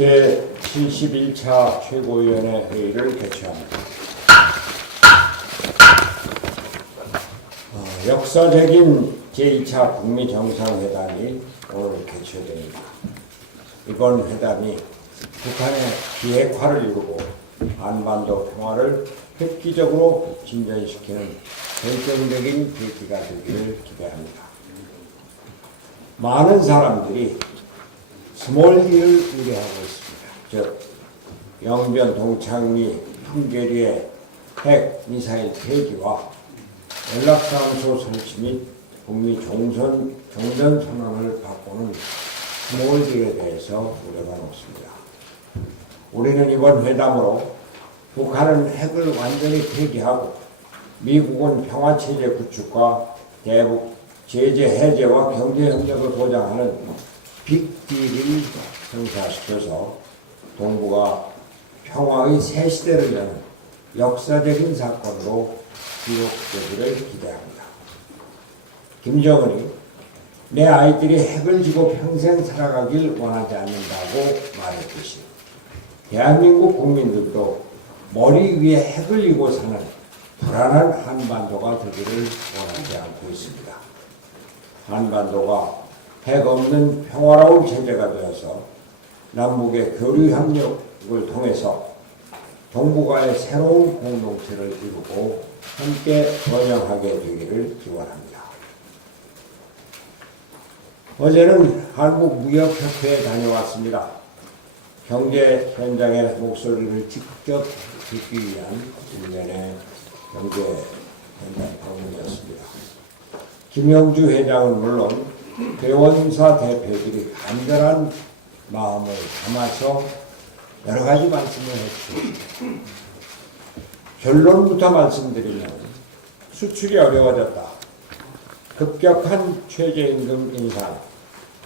제71차 최고위원회 회의를 개최합니다. 역사적인 제2차 북미 정상회담이 오늘 개최됩니다. 이번 회담이 북한의 비핵화를 이루고 한반도 평화를 획기적으로 진전시키는 결정적인 계기가 되기를 기대합니다. 많은 사람들이 스몰 D를 우려하고 있습니다. 즉, 영변 동창리 풍계리의 핵 미사일 폐기와 연락사무소 설치 및 북미 종전 선언을 바꾸는 스몰 D에 대해서 우려가 높습니다. 우리는 이번 회담으로 북한은 핵을 완전히 폐기하고 미국은 평화체제 구축과 대북 제재 해제와 경제협력을 보장하는 빅딜을 성사시켜서 동북아 평화의 새 시대를 여는 역사적인 사건으로 기록되기를 기대합니다. 김정은이 내 아이들이 핵을 지고 평생 살아가길 원하지 않는다고 말했듯이 대한민국 국민들도 머리 위에 핵을 이고 사는 불안한 한반도가 되기를 원하지 않고 있습니다. 한반도가 핵 없는 평화로운 체제가 되어서 남북의 교류 협력을 통해서 동북아의 새로운 공동체를 이루고 함께 번영하게 되기를 기원합니다. 어제는 한국무역협회에 다녀왔습니다. 경제 현장의 목소리를 직접 듣기 위한 일련의 경제 현장 방문이었습니다. 김영주 회장은 물론 대원사 대표들이 간절한 마음을 담아서 여러 가지 말씀을 했습니다. 결론부터 말씀드리면 수출이 어려워졌다. 급격한 최저임금 인상,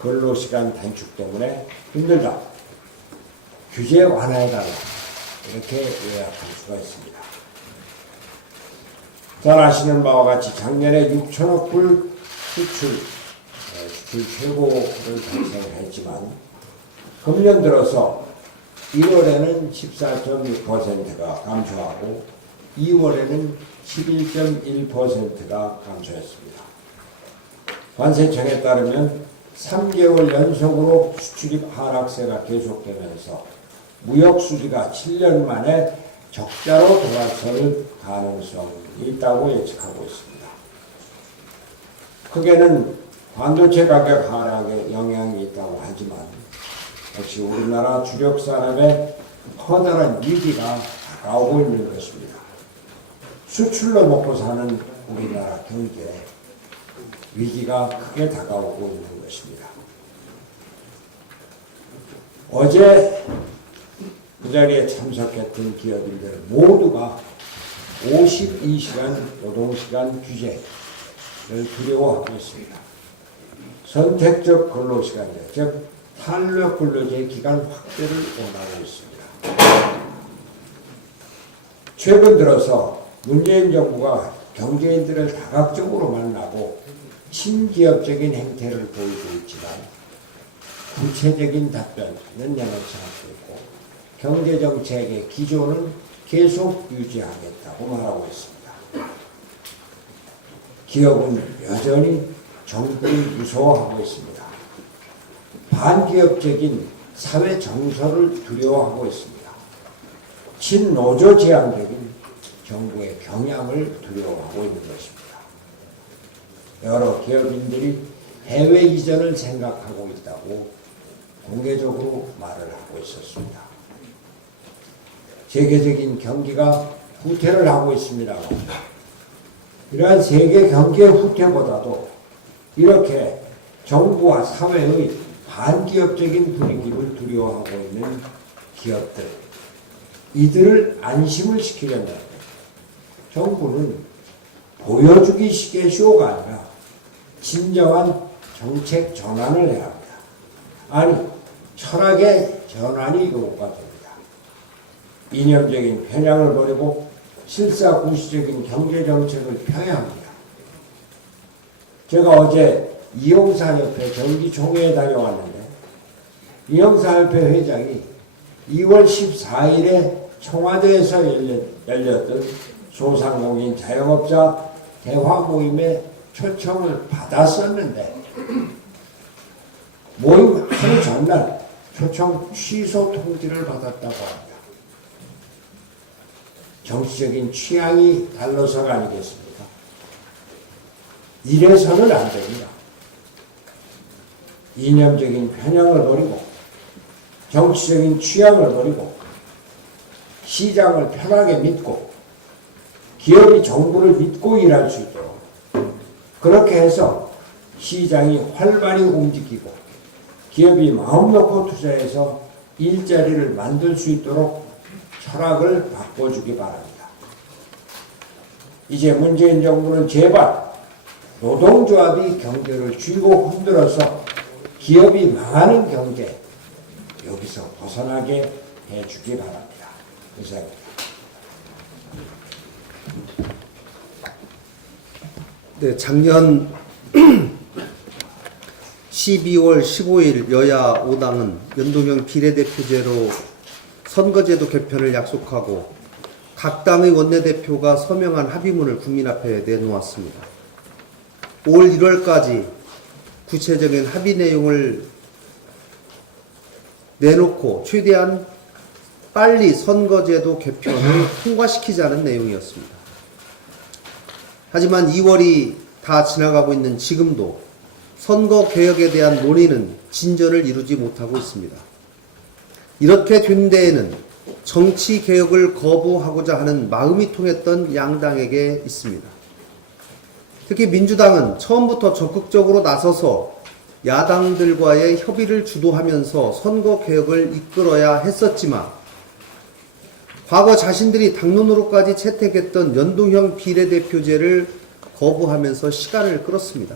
근로시간 단축 때문에 힘들다. 규제 완화해달라. 이렇게 요약할 수가 있습니다. 잘 아시는 바와 같이 작년에 6천억 불 수출 최고를 달성했지만 금년 들어서 1월에는 14.6%가 감소하고 2월에는 11.1%가 감소했습니다. 관세청에 따르면 3개월 연속으로 수출입 하락세가 계속되면서 무역 수지가 7년 만에 적자로 돌아설 가능성이 있다고 예측하고 있습니다. 크게는 반도체 가격 하락에 영향이 있다고 하지만 역시 우리나라 주력 산업에 커다란 위기가 다가오고 있는 것입니다. 수출로 먹고 사는 우리나라 경제에 위기가 크게 다가오고 있는 것입니다. 어제 그 자리에 참석했던 기업인들 모두가 52시간 노동시간 규제를 두려워하고 있습니다. 선택적 근로시간제, 즉 탄력 근로제 기간 확대를 원하고 있습니다. 최근 들어서 문재인 정부가 경제인들을 다각적으로 만나고 친기업적인 행태를 보이고 있지만 구체적인 답변은 여전치 않고 있고 경제정책의 기조는 계속 유지하겠다고 말하고 있습니다. 기업은 여전히 정부를 무서워하고 있습니다. 반기업적인 사회 정서를 두려워하고 있습니다. 친노조 지향적인 정부의 경향을 두려워하고 있는 것입니다. 여러 기업인들이 해외 이전을 생각하고 있다고 공개적으로 말을 하고 있었습니다. 세계적인 경기가 후퇴를 하고 있습니다. 이러한 세계 경기의 후퇴보다도 이렇게 정부와 사회의 반기업적인 분위기를 두려워하고 있는 기업들, 이들을 안심을 시키려면 정부는 보여주기 식의 쇼가 아니라 진정한 정책 전환을 해야 합니다. 아니, 철학의 전환이 요구가 됩니다. 이념적인 편향을 버리고 실사구시적인 경제정책을 펴야 합니다. 제가 어제 이용사협회 정기총회에 다녀왔는데 이용사협회 회장이 2월 14일에 청와대에서 열렸던 소상공인 자영업자 대화 모임에 초청을 받았었는데 모임 하루 전날 초청 취소 통지를 받았다고 합니다. 정치적인 취향이 달라서가 아니겠습니까? 이래서는 안 됩니다. 이념적인 편향을 버리고 정치적인 취향을 버리고 시장을 편하게 믿고 기업이 정부를 믿고 일할 수 있도록 그렇게 해서 시장이 활발히 움직이고 기업이 마음 놓고 투자해서 일자리를 만들 수 있도록 철학을 바꿔주기 바랍니다. 이제 문재인 정부는 제발 노동조합이 경제를 쥐고 흔들어서 기업이 망하는 경제 여기서 벗어나게 해주기 바랍니다. 이상입니다. 네, 작년 12월 15일 여야 5당은 연동형 비례대표제로 선거제도 개편을 약속하고 각 당의 원내대표가 서명한 합의문을 국민 앞에 내놓았습니다. 올 1월까지 구체적인 합의 내용을 내놓고 최대한 빨리 선거제도 개편을 통과시키자는 내용이었습니다. 하지만 2월이 다 지나가고 있는 지금도 선거 개혁에 대한 논의는 진전을 이루지 못하고 있습니다. 이렇게 된 데에는 정치 개혁을 거부하고자 하는 마음이 통했던 양당에게 있습니다. 특히 민주당은 처음부터 적극적으로 나서서 야당들과의 협의를 주도하면서 선거 개혁을 이끌어야 했었지만 과거 자신들이 당론으로까지 채택했던 연동형 비례대표제를 거부하면서 시간을 끌었습니다.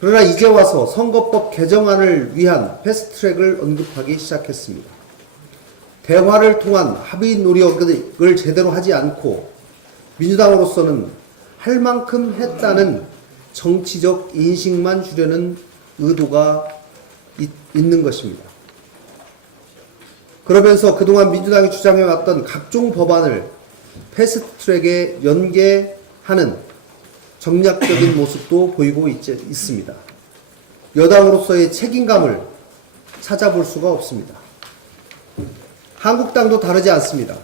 그러나 이제 와서 선거법 개정안을 위한 패스트트랙을 언급하기 시작했습니다. 대화를 통한 합의 노력을 제대로 하지 않고 민주당으로서는 할 만큼 했다는 정치적 인식만 주려는 의도가 있는 것입니다. 그러면서 그동안 민주당이 주장해왔던 각종 법안을 패스트트랙에 연계하는 정략적인 모습도 보이고 있습니다. 여당으로서의 책임감을 찾아볼 수가 없습니다. 한국당도 다르지 않습니다.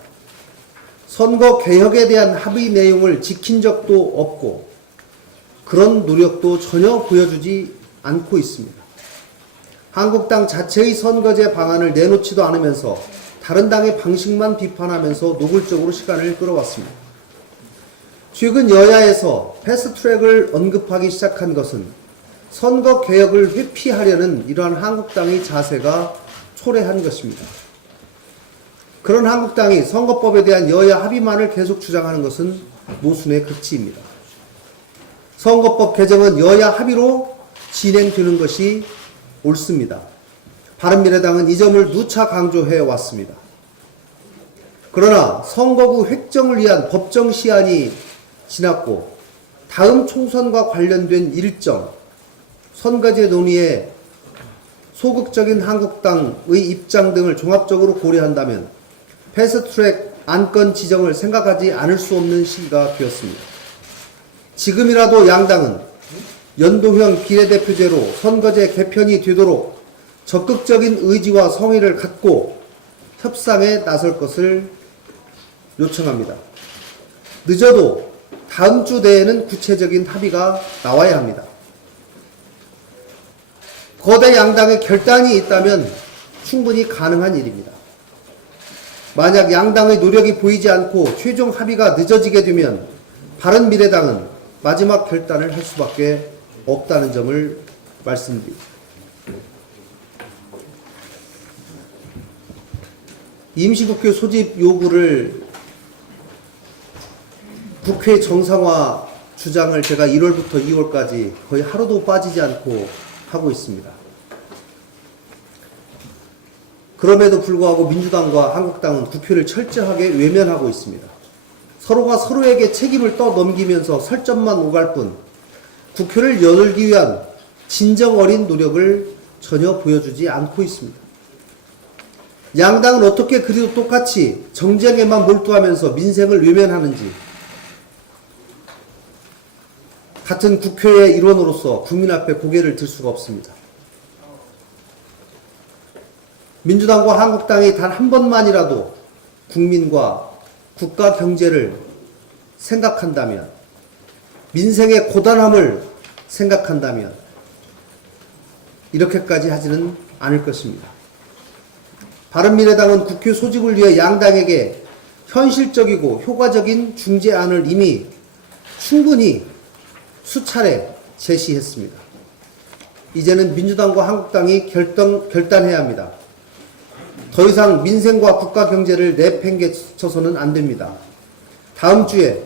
선거 개혁에 대한 합의 내용을 지킨 적도 없고 그런 노력도 전혀 보여주지 않고 있습니다. 한국당 자체의 선거제 방안을 내놓지도 않으면서 다른 당의 방식만 비판하면서 노골적으로 시간을 끌어왔습니다. 최근 여야에서 패스트트랙을 언급하기 시작한 것은 선거 개혁을 회피하려는 이러한 한국당의 자세가 초래한 것입니다. 그런 한국당이 선거법에 대한 여야 합의만을 계속 주장하는 것은 모순의 극치입니다. 선거법 개정은 여야 합의로 진행되는 것이 옳습니다. 바른미래당은 이 점을 누차 강조해 왔습니다. 그러나 선거구 획정을 위한 법정 시한이 지났고 다음 총선과 관련된 일정, 선거제 논의에 소극적인 한국당의 입장 등을 종합적으로 고려한다면 패스트트랙 안건 지정을 생각하지 않을 수 없는 시기가 되었습니다. 지금이라도 양당은 연동형 비례대표제로 선거제 개편이 되도록 적극적인 의지와 성의를 갖고 협상에 나설 것을 요청합니다. 늦어도 다음 주 내에는 구체적인 합의가 나와야 합니다. 거대 양당의 결단이 있다면 충분히 가능한 일입니다. 만약 양당의 노력이 보이지 않고 최종 합의가 늦어지게 되면 바른미래당은 마지막 결단을 할 수밖에 없다는 점을 말씀드립니다. 임시국회 소집 요구를 국회 정상화 주장을 제가 1월부터 2월까지 거의 하루도 빠지지 않고 하고 있습니다. 그럼에도 불구하고 민주당과 한국당은 국회를 철저하게 외면하고 있습니다. 서로가 서로에게 책임을 떠넘기면서 설전만 오갈 뿐 국회를 열기 위한 진정 어린 노력을 전혀 보여주지 않고 있습니다. 양당은 어떻게 그리도 똑같이 정쟁에만 몰두하면서 민생을 외면하는지 같은 국회의 일원으로서 국민 앞에 고개를 들 수가 없습니다. 민주당과 한국당이 단 한 번만이라도 국민과 국가 경제를 생각한다면, 민생의 고단함을 생각한다면 이렇게까지 하지는 않을 것입니다. 바른미래당은 국회 소집을 위해 양당에게 현실적이고 효과적인 중재안을 이미 충분히 수차례 제시했습니다. 이제는 민주당과 한국당이 결단해야 합니다. 더 이상 민생과 국가 경제를 내팽개쳐서는 안 됩니다. 다음 주에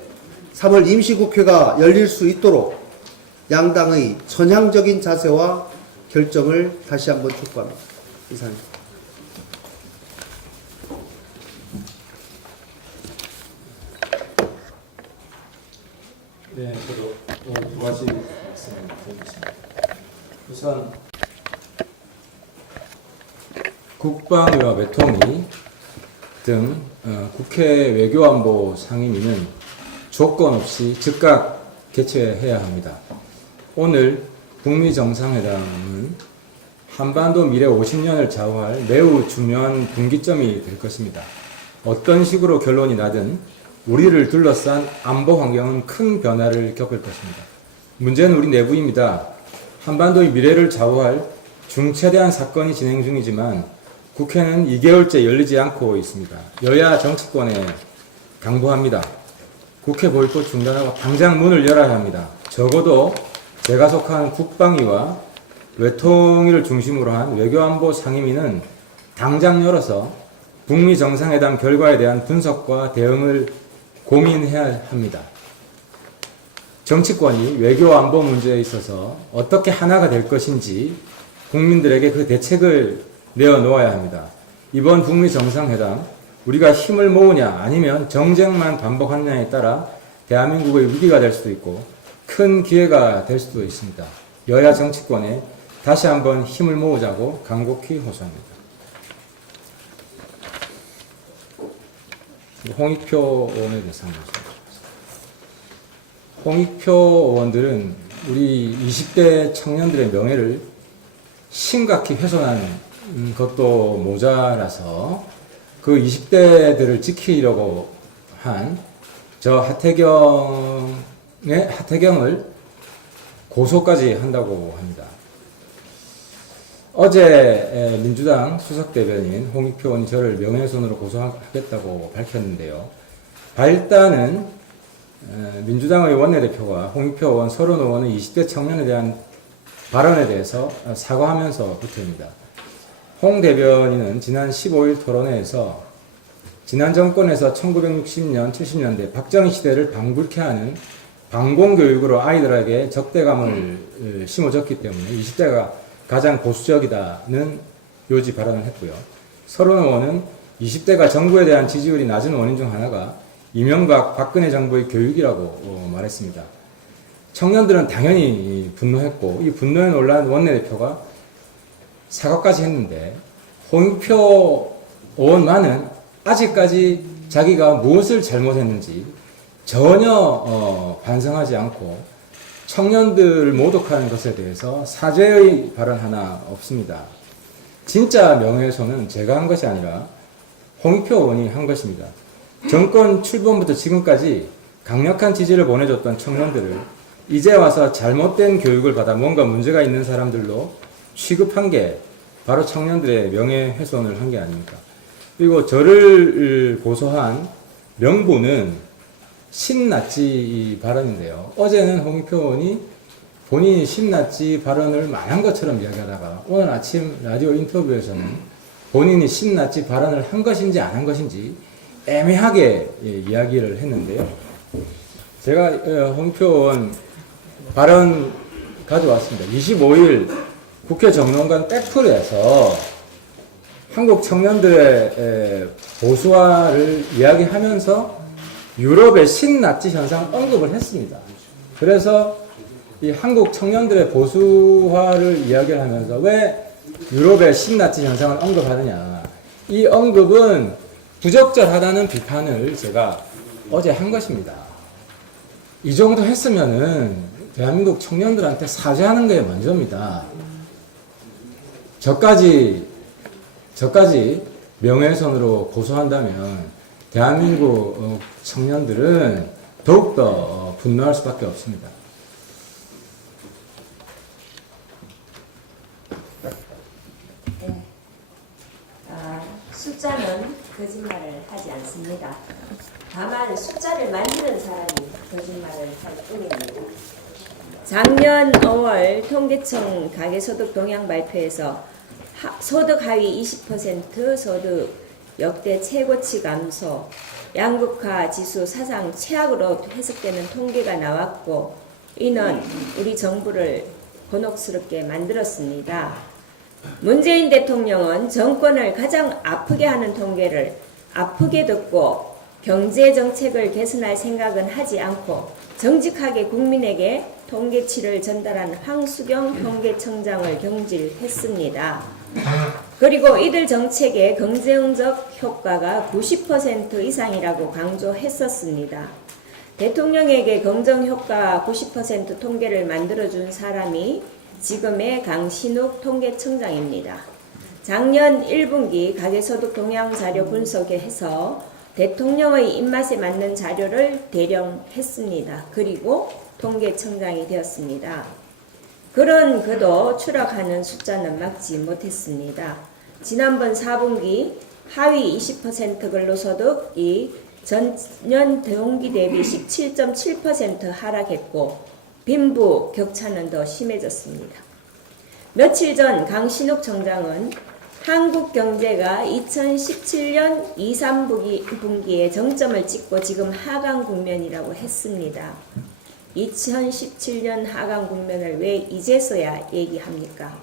3월 임시국회가 열릴 수 있도록 양당의 전향적인 자세와 결정을 다시 한번 촉구합니다. 이상입니다. 네, 저도 또 두 가지 말씀을 드리겠습니다. 우선 국방위와 외통위 등 국회 외교안보 상임위는 조건 없이 즉각 개최해야 합니다. 오늘 북미 정상회담은 한반도 미래 50년을 좌우할 매우 중요한 분기점이 될 것입니다. 어떤 식으로 결론이 나든 우리를 둘러싼 안보 환경은 큰 변화를 겪을 것입니다. 문제는 우리 내부입니다. 한반도의 미래를 좌우할 중차대한 사건이 진행 중이지만 국회는 2개월째 열리지 않고 있습니다. 여야 정치권에 당부합니다. 국회 보이콧 중단하고 당장 문을 열어야 합니다. 적어도 제가 속한 국방위와 외통위를 중심으로 한 외교안보 상임위는 당장 열어서 북미 정상회담 결과에 대한 분석과 대응을 고민해야 합니다. 정치권이 외교안보 문제에 있어서 어떻게 하나가 될 것인지 국민들에게 그 대책을 내어놓아야 합니다. 이번 북미 정상회담 우리가 힘을 모으냐 아니면 정쟁만 반복하느냐에 따라 대한민국의 위기가 될 수도 있고 큰 기회가 될 수도 있습니다. 여야 정치권에 다시 한번 힘을 모으자고 간곡히 호소합니다. 홍익표 의원에 대해서 한번 말씀드리겠습니다. 홍익표 의원들은 우리 20대 청년들의 명예를 심각히 훼손한 것도 모자라서 그 20대들을 지키려고 한 저 하태경을 고소까지 한다고 합니다. 어제 민주당 수석대변인 홍익표 의원이 저를 명예훼손으로 고소하겠다고 밝혔는데요. 발단은 민주당의 원내대표가 홍익표 의원, 서른 의원의 20대 청년에 대한 발언에 대해서 사과하면서부터입니다. 홍 대변인은 지난 15일 토론회에서 지난 정권에서 1960년, 70년대 박정희 시대를 방불케 하는 방공교육으로 아이들에게 적대감을 심어줬기 때문에 20대가 가장 보수적이다는 요지 발언을 했고요. 서른 의원은 20대가 정부에 대한 지지율이 낮은 원인 중 하나가 이명박, 박근혜 정부의 교육이라고 말했습니다. 청년들은 당연히 분노했고 이 분노에 놀란 원내대표가 사과까지 했는데 홍익표 의원만은 아직까지 자기가 무엇을 잘못했는지 전혀 반성하지 않고 청년들을 모독하는 것에 대해서 사죄의 발언 하나 없습니다. 진짜 명예훼손은 제가 한 것이 아니라 홍익표 의원이 한 것입니다. 정권 출범부터 지금까지 강력한 지지를 보내줬던 청년들을 이제 와서 잘못된 교육을 받아 뭔가 문제가 있는 사람들로 취급한 게 바로 청년들의 명예훼손을 한 게 아닙니까? 그리고 저를 고소한 명분은 신나치 발언인데요. 어제는 홍익표 의원이 본인이 신나치 발언을 많이 한 것처럼 이야기하다가 오늘 아침 라디오 인터뷰에서는 본인이 신나치 발언을 한 것인지 안 한 것인지 애매하게 이야기를 했는데요. 제가 홍익표 의원 발언 가져왔습니다. 25일 국회 정론관 백풀에서 한국 청년들의 보수화를 이야기하면서 유럽의 신나치 현상 언급을 했습니다. 그래서 이 한국 청년들의 보수화를 이야기를 하면서 왜 유럽의 신나치 현상을 언급하느냐. 이 언급은 부적절하다는 비판을 제가 어제 한 것입니다. 이 정도 했으면은 대한민국 청년들한테 사죄하는 게 먼저입니다. 저까지 명예훼손으로 고소한다면 대한민국 청년들은 더욱더 분노할 수밖에 없습니다. 네. 숫자는 거짓말을 하지 않습니다. 다만 숫자를 만드는 사람이 거짓말을 할 뿐입니다. 작년 5월 통계청 가계소득 동향 발표에서 소득 하위 20% 소득 역대 최고치 감소, 양극화 지수 사상 최악으로 해석되는 통계가 나왔고, 이는 우리 정부를 곤혹스럽게 만들었습니다. 문재인 대통령은 정권을 가장 아프게 하는 통계를 아프게 듣고 경제 정책을 개선할 생각은 하지 않고 정직하게 국민에게 통계치를 전달한 황수경 통계청장을 경질했습니다. 그리고 이들 정책의 긍정적 효과가 90% 이상이라고 강조했었습니다. 대통령에게 긍정 효과 90% 통계를 만들어준 사람이 지금의 강신욱 통계청장입니다. 작년 1분기 가계소득 동향 자료 분석해서 대통령의 입맛에 맞는 자료를 대령했습니다. 그리고 통계청장이 되었습니다. 그런 그도 추락하는 숫자는 막지 못했습니다. 지난번 4분기 하위 20% 근로소득이 전년 동기 대비 17.7% 하락했고 빈부 격차는 더 심해졌습니다. 며칠 전 강신욱 청장은 한국 경제가 2017년 2, 3분기에 정점을 찍고 지금 하강 국면이라고 했습니다. 2017년 하강 국면을 왜 이제서야 얘기합니까?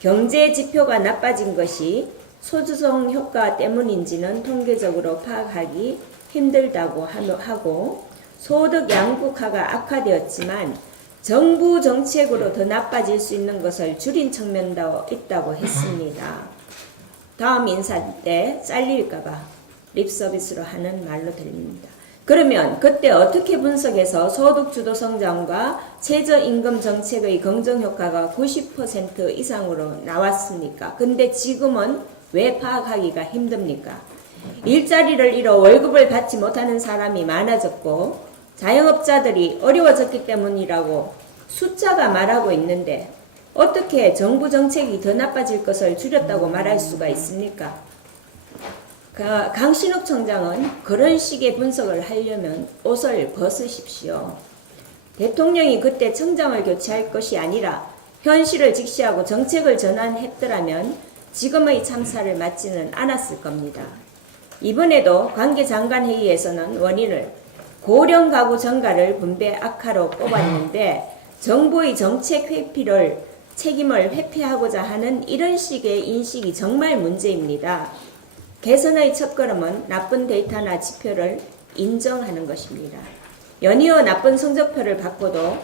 경제 지표가 나빠진 것이 소주성 효과 때문인지는 통계적으로 파악하기 힘들다고 하고, 소득 양극화가 악화되었지만 정부 정책으로 더 나빠질 수 있는 것을 줄인 측면도 있다고 했습니다. 다음 인사 때 잘릴까봐 립서비스로 하는 말로 들립니다. 그러면 그때 어떻게 분석해서 소득주도 성장과 최저임금 정책의 긍정효과가 90% 이상으로 나왔습니까? 근데 지금은 왜 파악하기가 힘듭니까? 일자리를 잃어 월급을 받지 못하는 사람이 많아졌고 자영업자들이 어려워졌기 때문이라고 숫자가 말하고 있는데 어떻게 정부 정책이 더 나빠질 것을 줄였다고 말할 수가 있습니까? 강신욱 청장은 그런 식의 분석을 하려면 옷을 벗으십시오. 대통령이 그때 청장을 교체할 것이 아니라 현실을 직시하고 정책을 전환했더라면 지금의 참사를 맞지는 않았을 겁니다. 이번에도 관계장관회의에서는 원인을 고령 가구 증가를 분배 악화로 꼽았는데 정부의 정책 회피를 책임을 회피하고자 하는 이런 식의 인식이 정말 문제입니다. 개선의 첫걸음은 나쁜 데이터나 지표를 인정하는 것입니다. 연이어 나쁜 성적표를 받고도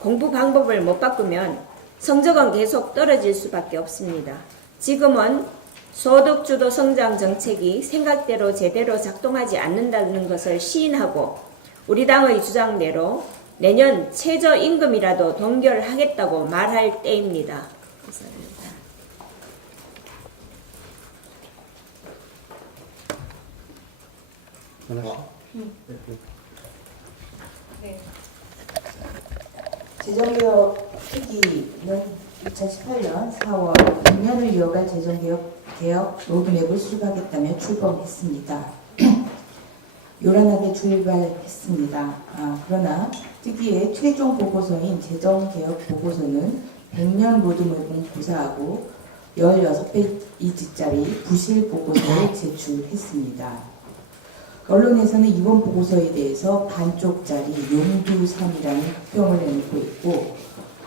공부 방법을 못 바꾸면 성적은 계속 떨어질 수밖에 없습니다. 지금은 소득주도 성장 정책이 생각대로 제대로 작동하지 않는다는 것을 시인하고 우리 당의 주장대로 내년 최저임금이라도 동결하겠다고 말할 때입니다. 감사합니다. 네. 재정개혁 시기는 2018년 4월 2년을 이어갈 재정개혁 로드맵을 수립하겠다며 출범했습니다. 요란하게 출발했습니다. 그러나 특이의 최종 보고서인 재정개혁 보고서는 100년 로드맵을 고사하고 16페이지짜리 부실 보고서를 제출했습니다. 언론에서는 이번 보고서에 대해서 반쪽짜리 용두삼이라는 평을 내놓고 있고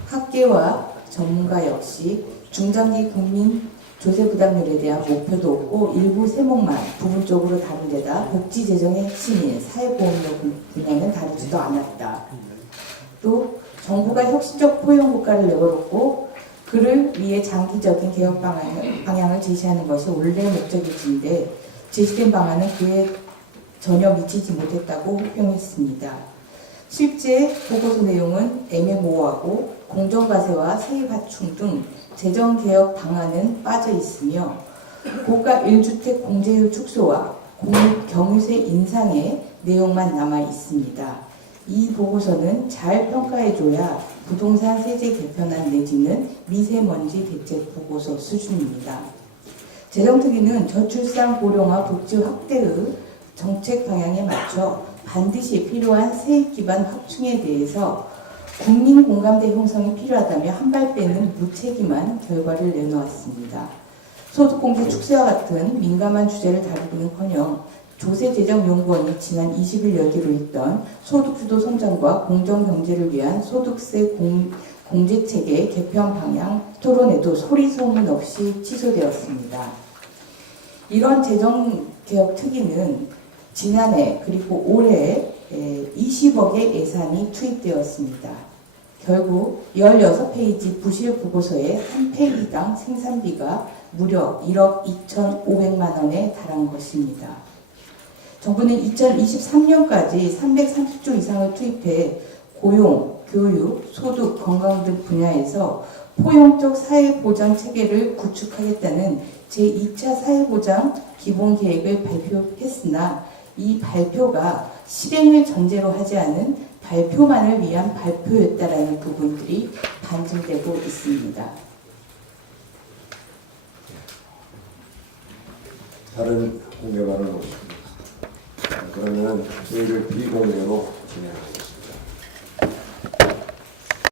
학계와 전문가 역시 중장기 국민 조세 부담률에 대한 목표도 없고 일부 세목만 부분적으로 다룬 데다 복지 재정의 핵심인 사회보험료 분야는 다루지도 않았다. 또 정부가 혁신적 포용국가를 내걸었고 그를 위해 장기적인 개혁 방향을 제시하는 것이 원래 목적일진데 제시된 방안은 그에 전혀 미치지 못했다고 호평했습니다. 실제 보고서 내용은 애매모호하고 공정과세와 세입하충 등 재정개혁 방안은 빠져 있으며 고가 1주택 공제율 축소와 공립 경유세 인상의 내용만 남아 있습니다. 이 보고서는 잘 평가해줘야 부동산 세제 개편안 내지는 미세먼지 대책 보고서 수준입니다. 재정특위는 저출산 고령화 복지 확대의 정책 방향에 맞춰 반드시 필요한 세입 기반 확충에 대해서 국민 공감대 형성이 필요하다며 한 발 빼는 무책임한 결과를 내놓았습니다. 소득공제 축소와 같은 민감한 주제를 다루기는커녕 조세재정연구원이 지난 20일 열기로 했던 소득주도 성장과 공정경제를 위한 소득세 공제체계 개편 방향 토론에도 소리 소문 없이 취소되었습니다. 이런 재정개혁 특위는 지난해 그리고 올해 20억의 예산이 투입되었습니다. 결국 16페이지 부실 보고서의 한 페이지당 생산비가 무려 1억 2,500만 원에 달한 것입니다. 정부는 2023년까지 330조 이상을 투입해 고용, 교육, 소득, 건강 등 분야에서 포용적 사회보장 체계를 구축하겠다는 제2차 사회보장 기본계획을 발표했으나 이 발표가 실행을 전제로 하지 않은 발표만을 위한 발표였다라는 부분들이 반증되고 있습니다. 다른 공개 발언 없습니다. 그러면 저희를 비공개로 진행하겠습니다.